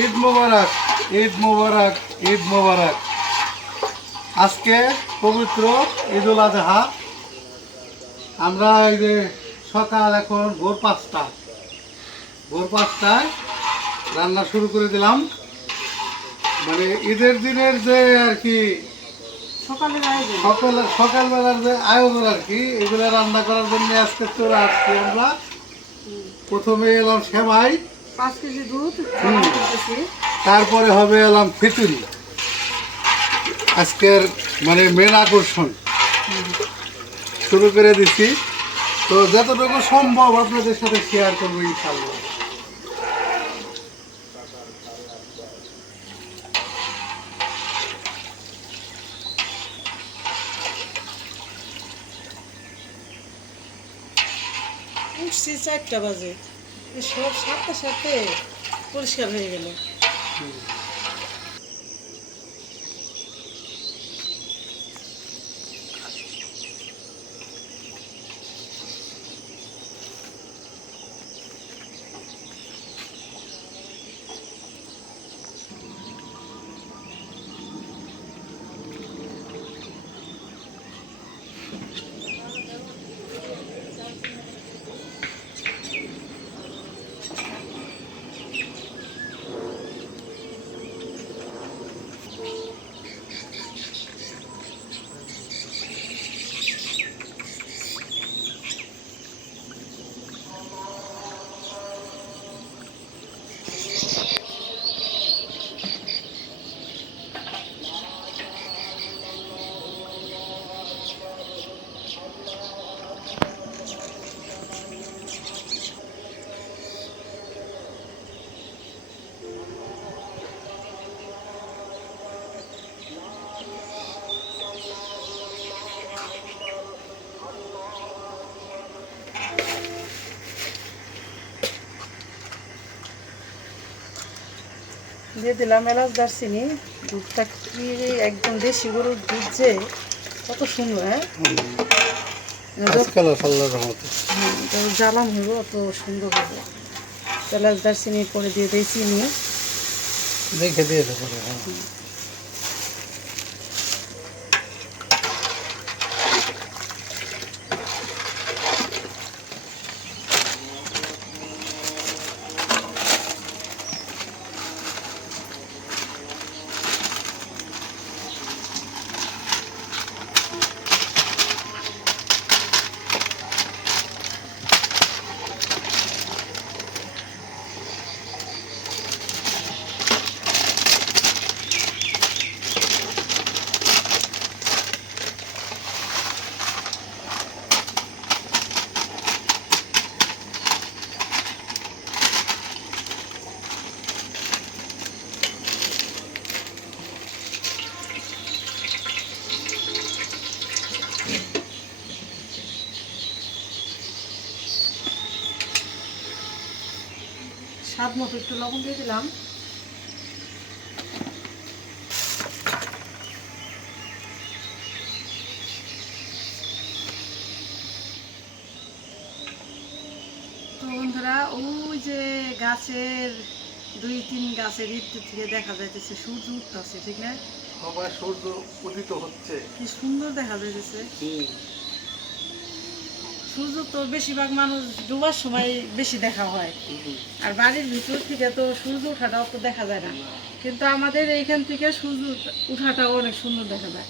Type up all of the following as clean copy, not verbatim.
ঈদ মোবারক, ঈদ মোবারক, ঈদ মোবারক। আজকে পবিত্র ঈদুল আজহা। আমরা এই যে সকাল এখন ভোর ৫টায় রান্না শুরু করে দিলাম। মানে ঈদের দিনের যে আর কি সকালবেলার যে আয়োজন আর কি, এগুলো রান্না করার জন্য আজকে চলে আসছি আমরা। প্রথমে এলাম সেমাই, 5 কেজি দুধ, তারপরে হবে এলাম খিচুড়ি। আজকের মানে মেন আকর্ষণ শুরু করে দিচ্ছি। তো যতটুকু সম্ভব আপনাদের সাথে শেয়ার করবো ইনশাল্লাহ। উঠছি 4টা বাজে, সব সাথে সাথে পরিষ্কার হয়ে গেল। দিয়ে দিলাম এলাচ, দারচিনি। দুধটা কি একদম দেশি গরুর দুধ, যে কত সুন্দর। হ্যাঁ, জ্বালাম হইব অত সুন্দর হবে। এলাচ দারচিনি পরে দিয়ে দিই চিনি, দেখে দিয়ে দেবো। স্বাদ মতো একটু লবণ দিয়ে দিলাম। তো বন্ধুরা, ওই যে গাছের 2-3 গাছের ইট থেকে দেখা যাইতেছে সূর্য উঠতেছে, ঠিক না? সবাই সূর্য উদিত হচ্ছে, কি সুন্দর দেখা যাইতেছে। সূর্য তো বেশিরভাগ মানুষ ডুবার সময় বেশি দেখা হয়, আর বাড়ির ভিতর থেকে তো সূর্য ওঠাটাও তো দেখা যায় না, কিন্তু আমাদের এইখান থেকে সূর্য উঠাটাও অনেক সুন্দর দেখা যায়।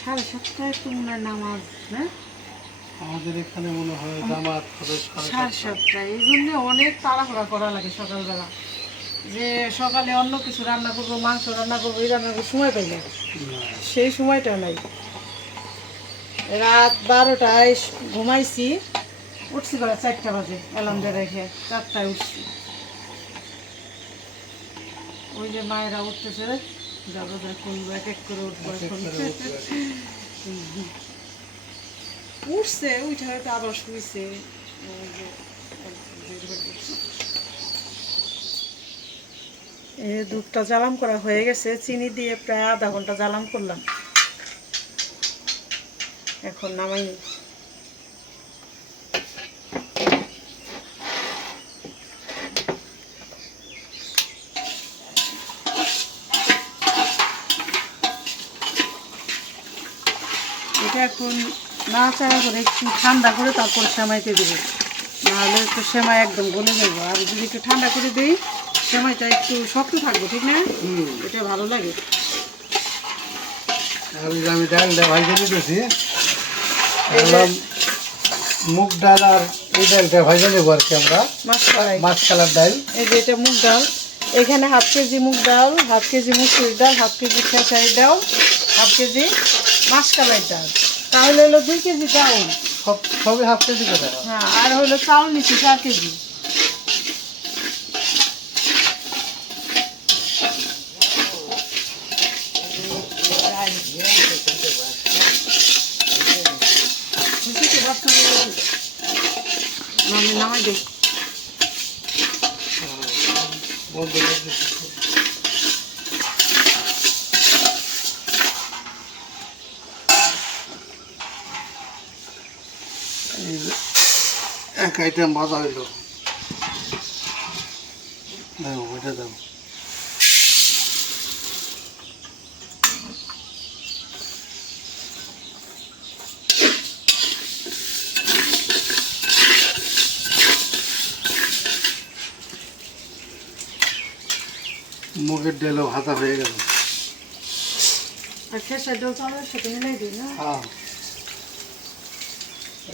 সাড়ে 7টায় তো মনে হয় নামাজ, না? আমাদের এখানে মনে হয় জামাত হবে 7:30। এই জন্য অনেক তাড়াহুড়া করা লাগে সকালবেলা, যে সকালে অন্য কিছু রান্না করবো, মাংস রান্না করবো, এই রান্না করবো, সময় পাই না, সেই সময়টা নাই। রাত 12টায় ঘুমাইছি, উঠছি বেলা 4টা বাজে, অ্যালার্ম দিয়ে রেখে 4টায় উঠছি। ওই যে মায়েরা উঠতেছে, যাবো দেখুন এক এক করে উঠবো এখন। উঠছে, উঠে হয়তো আবার শুয়েছে। দুধটা জ্বালাম করা হয়ে গেছে, চিনি দিয়ে প্রায় আধা ঘন্টা জ্বালাম করলাম। এখন নামাই। এটা এখন নাড়াচাড়া করে একটু ঠান্ডা করে তারপর সেমাইতে দেবো, নাহলে তো সেমাই একদম গলে যাবো। আর যদি একটু ঠান্ডা করে দিই সেমাইটা একটু শক্ত থাকবে, ঠিক না? এটা ভালো লাগে। আর এই যে আমি ডালটা ভাইজে দিতেছি, বললাম মুগ ডাল আর এই ডালটা ভাইজে নেবো আর কি আমরা, মাছ কালার ডাল। এই যে এটা মুগ ডাল, এখানে 1/2 কেজি মুগ ডাল, 1/2 কেজি মুসুরির ডাল, 1/2 কেজি খেসারির ডাল, 1/2 কেজি মাসকলাই ডাল, তাহলে হলো 2 কেজি ডাল। সবই 1/2 কেজি করে। হ্যাঁ, আর হলো চাউল নিচ্ছি 4 কেজি। নামাই দেই। এক আইটেম ভাজা হইল, দাও ওইটা দাও। মুগের ডালও ভাজা হয়ে গেল। আর খেসার ডাল চালের সাথে মিলাই দিই না? হ্যাঁ,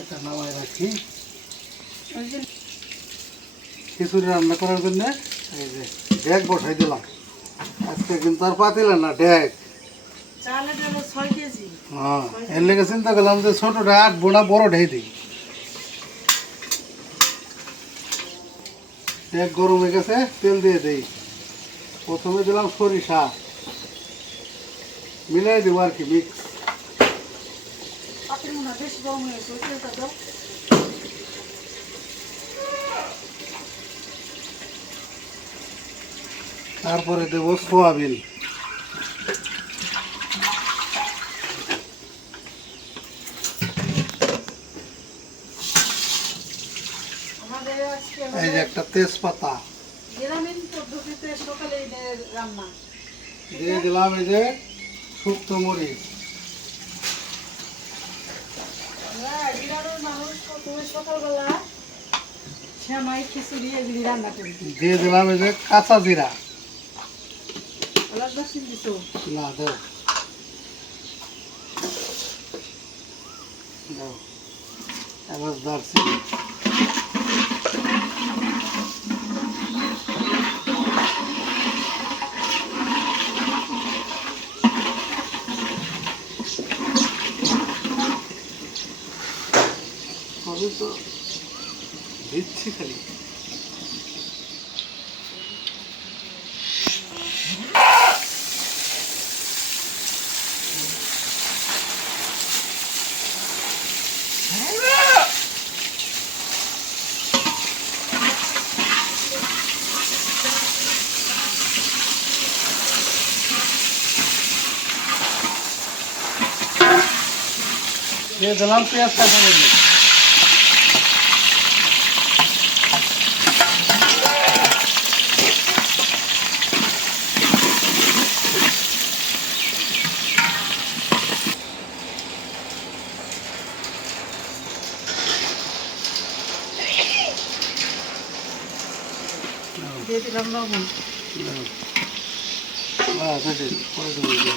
এটা নামাই রাখি। খিচুড়ি রান্না করার জন্য এই যে ডেক বসাই দিলাম। আজকে কিন্তু আর পাতিলেন না, ডেক। চালের ডাল 6 কেজি। হ্যাঁ, এর লেগে চিন্তা করলাম যে ছোটটা 8 বোনা বড় ঢেই দিই। ডেক গরম হয়ে গেছে, তেল দিয়ে দিই। প্রথমে দিলাম সরিষা, মিলাই দেবো আর কি, মিক্স। পাতিল মনে হয় বেশি গরম হয়ে গেছে, তেলটা দাও। তারপরে দেবো সোয়াবিন। আমাদের আজকে এই যে একটা তেজপাতা গ্রামীণ পদ্ধতিতে সকালে ঈদের রান্না। দিয়ে দিলাম, এই যে শুকনো মরিচ। গ্রামের মানুষ প্রথমে সকালবেলা সেমাই খিচুড়ি এগুলি রান্না করি। দিয়ে দিলাম এই যে কাঁচা জিরা। এলাচ দারচিনি দিছো? না, দাও দাও, এলাচ দারচিনি। আমি তো দিচ্ছি খালি। দিয়ে দিলাম পেঁয়াজ কাঁচা মরিচ। দিয়ে দিলাম লবণ। পরে দেবো।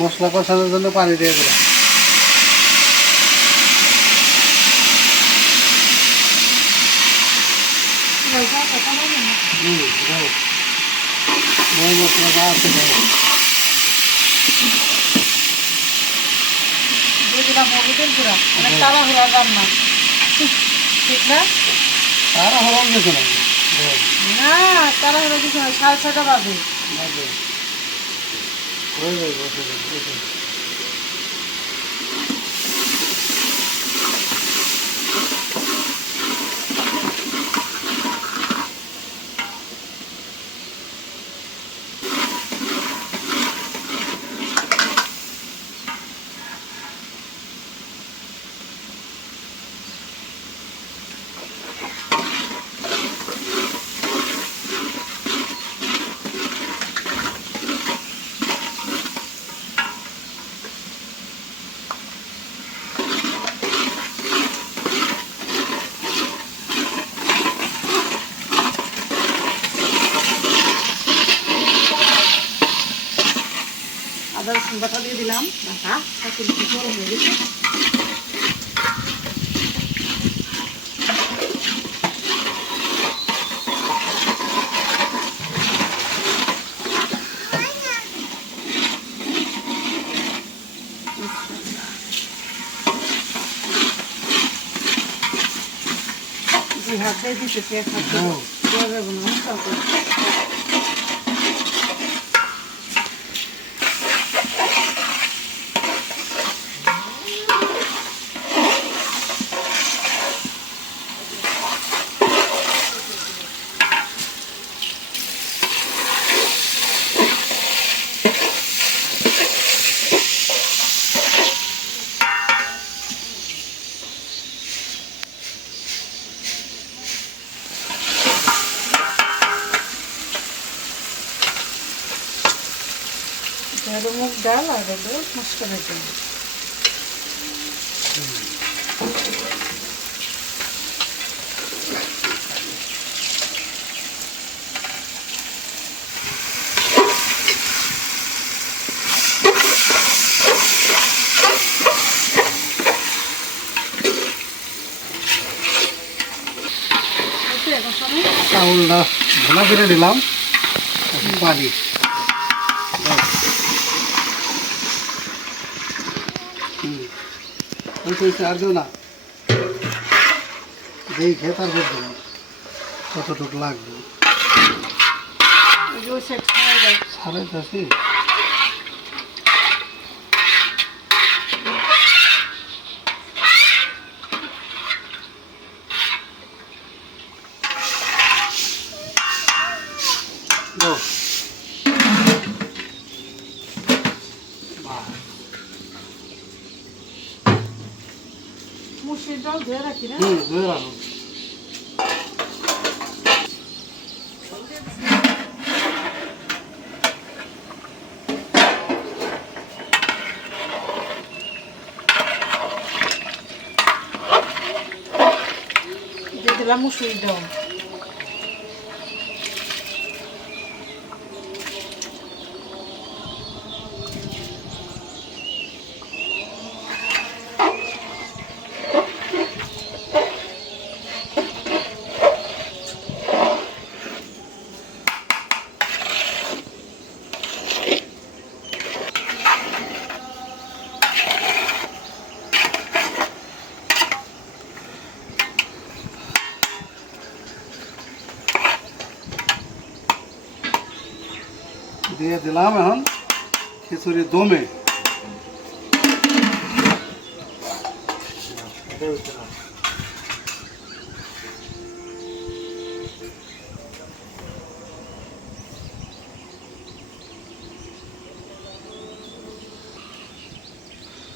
মশলা কষানোর জন্য পানি দিয়ে দিলাম। দাও, মই মশলা যা আছে দাও। দিয়ে দিলাম হলুদের গুঁড়া। অনেক তাড়াহুড়া রান্না, ঠিক না? আর হলাম কিছু না, না তাড়াহুড়া কিছু না, 6:30 বাজে। হয়ে যাবে, বসে যাবে। রসুন বাটা দিয়ে দিলাম বাটা শাশুড়ি গরম হয়ে গেছে। দুই হাত দিয়ে দিতেছি এক হাত দিয়ে দেওয়া যাবে না তারপর মুগ ডাল আর হলো মশলার জন্য চাউলটা ভোনা করে দিলাম, পানি আর দেও না, দেখে তারপর দেবো কতটুকু লাগবে। ছাড়াইতেছি মুসুর ডাল ধুয়ে রাখি না ধুয়ে রাখো। দিয়ে দিলাম মুসুর ডাল দিয়ে দিলাম এখন খিচুড়ি দমে।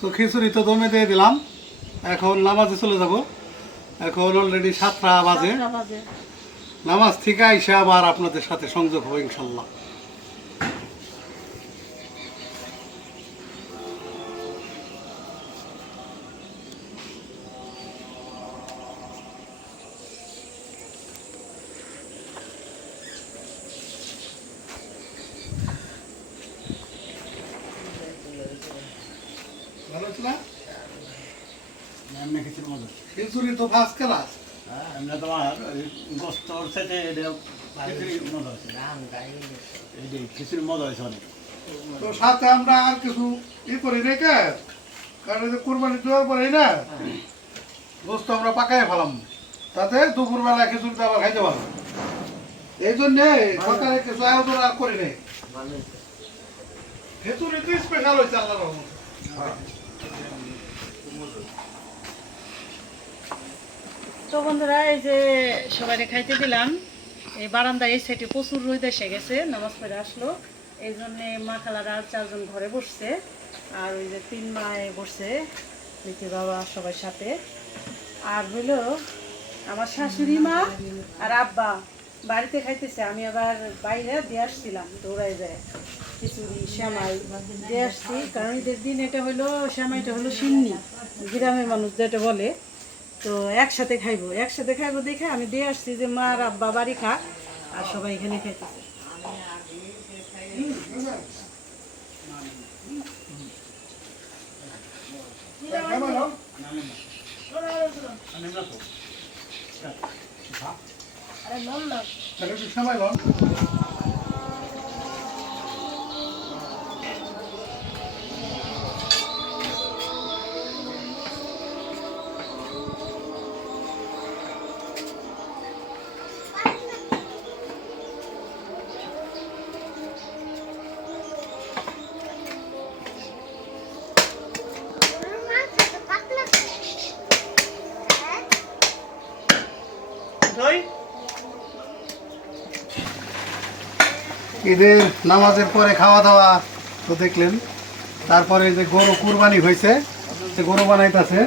তো খিচুড়ি তো দমে দিয়ে দিলাম, এখন নামাজে চলে যাব। এখন অলরেডি 7টা বাজে। নামাজ থেকে আইসা আবার আপনাদের সাথে সংযোগ হবে ইনশাল্লাহ। ভালো ছিল খিচুড়ি তো ফার্স্ট ক্লাস। তোমার গোস্ত খিচুড়ি মজা হয়েছে অনেক। তো সাথে আমরা আর কিছু করি রেখে, কারণ কোরবানি দেওয়ার পরে না গোস্ত আমরা পাকাই ফেলাম, তাতে দুপুরবেলা খিচুড়িটা আবার খাইতে পারবো। এই জন্যে সকালে কিছু আয়োজন আর করি নাই। খিচুড়ি তো স্পেশাল হয়েছে আল্লাহর রহমতে। তো বন্ধুরা এই যে সবাই খাইতে দিলাম, এই বারান্দায় এই সাইডে প্রচুর রোদ এসে গেছে, নামাজ পড়ে আসলো, এই জন্যে মা খালারা আর 4 জন ঘরে বসছে, আর ওই যে 3 মায়ে বসছে মিতি বাবা সবার সাথে। আর হলো আমার শাশুড়ি মা আর আব্বা বাড়িতে খাইতেছে, আমি আবার বাইরে দিয়ে আসছিলাম দৌড়াই যায় খিচুড়ি শ্যামাই দিয়ে আসছি, কারণ ঈদের দিন এটা হলো শ্যামাইটা হলো সিন্নি, গ্রামের মানুষ যেটা বলে। তো একসাথে খাইবো দেখে আমি দিয়ে আসছি যে মা আর আব্বা বাড়ি খাক, আর সবাই এখানে খাইতেছে। একটু সময় লন। ঈদের নামাজের পরে খাওয়া দাওয়া তো দেখলেন, তারপরে যে গরু কুরবানি হয়েছে, সে গরু বানাইতেছে।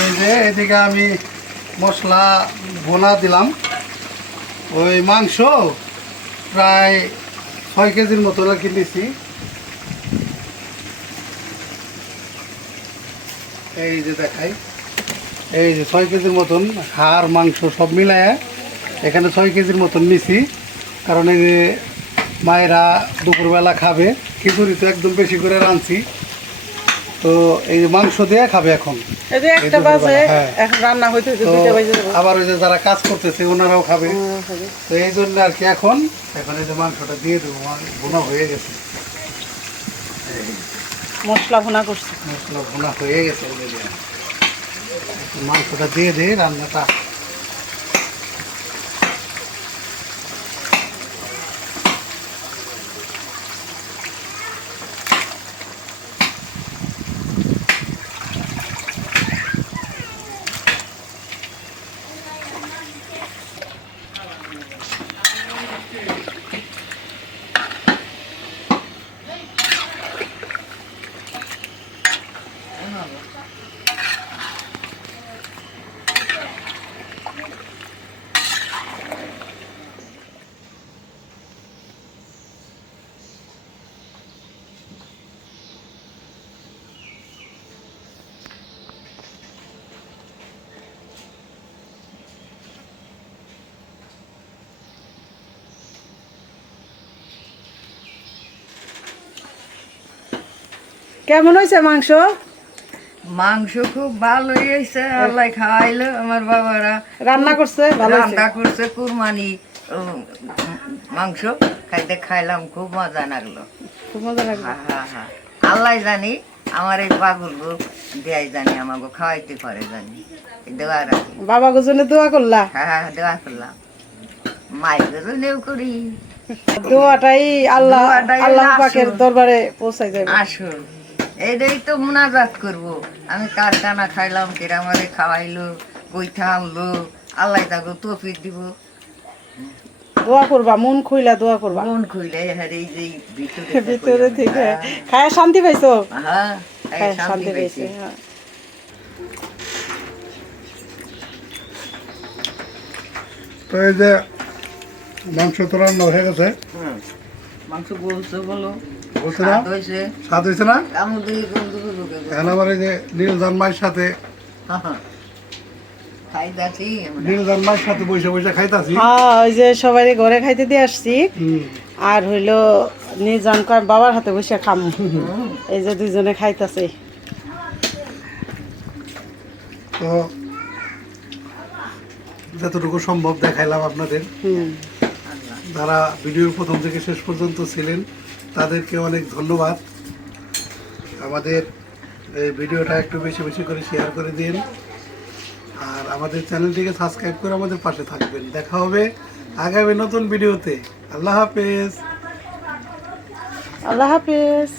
এই যে এদিকে আমি মশলা ভোনা দিলাম। ওই মাংস প্রায় 6 কেজির মতো কিনেছি। এই যে দেখাই, এই যে 6 কেজির মতন হাড় মাংস সব মিলায় এখানে 6 কেজির মতন নিছি। কারণ এই যে মায়েরা দুপুরবেলা খাবে, খিচুড়ি তো একদম বেশি করে রাঁধছি, তো এই যে মাংস দিয়ে খাবে এখন। এই যে একটা বাজে, এখন রান্না হইতে হইতে তো 2টা বাজে যাবে। আবার ওই যে যারা কাজ করতেছে ওনারাও খাবে, তো এই জন্য আর কি এখন এই যে মাংসটা দিয়ে দেবো। ভুনা হয়ে গেছে, মশলা ভুনা করছি। মশলা ভুনা হয়ে গেছে। মাংসটা দিয়ে দিয়ে রান্নাটা কেমন হয়েছে মাংস? মাংস খুব ভালো হয়েছে, আল্লাহ খাওয়াইলো। আমার বাবারা রান্না করছে ভালো হয়েছে। রান্না করছে কুরবানি মাংস, খাইতে খাইলাম, খুব মজা লাগলো। খুব মজা লাগলো। হ্যাঁ হ্যাঁ হ্যাঁ, আল্লাহ জানি আমার এই পাগলগো দেয় জানি, আমাকে খাওয়াইতে পারে জানি। দেওয়া রাখি, বাবা গোজনে দোয়া করলা? হ্যাঁ হ্যাঁ দেওয়া করলাম, মায়ের জন্যও করি। দোয়াটাই আল্লাহ দোয়াটাই আল্লাহ আসল। পাকের দরবারে পৌঁছাই যাবে। আসুন, এইটাই তো মুনাজাত করবো। আমি কার টানা খাইলাম, কেরা আমারে খাওয়াইলো, কইথা আনলো, আল্লাহ তাকে তৌফিক দিব। দোয়া করবা, মন খুইলা দোয়া করবা। মন খুইলে হ্যাঁ, এই যে ভিতরে থেকে খায় শান্তি পাইছো? হ্যাঁ খায় শান্তি শান্তি পেয়েছি। পাইছে। হ্যাঁ। তো এই যে মাংস তো রান্না হয়ে গেছে, মাংস বলছে বলো, বলছে না? স্বাদ হয়েছে, স্বাদ হয়েছে না? কামড় দিয়ে গন্ধ ঢুকে গেল। এখন আমার এই যে নীলদান মায়ের সাথে, খাইতাছি আমরা। নীলদান মায়ের সাথে বসে বসে খাইতাছি। হ্যাঁ, ওই যে সবাই ঘরে খাইতে দিয়ে আসছি, আর হইলো নিজান কয় বাবার হাতে বসে খাম। এই যে দুইজনে খাইতাছে। তো যতটুকু সম্ভব দেখাইলাম আপনাদের। যারা ভিডিওর প্রথম থেকে শেষ পর্যন্ত ছিলেন তাদেরকে অনেক ধন্যবাদ। আমাদের এই ভিডিওটা একটু বেশি বেশি করে শেয়ার করে দিন, আর আমাদের চ্যানেলটিকে সাবস্ক্রাইব করে আমাদের পাশে থাকবেন। দেখা হবে আগামী নতুন ভিডিওতে। আল্লাহ হাফেজ। আল্লাহ হাফেজ।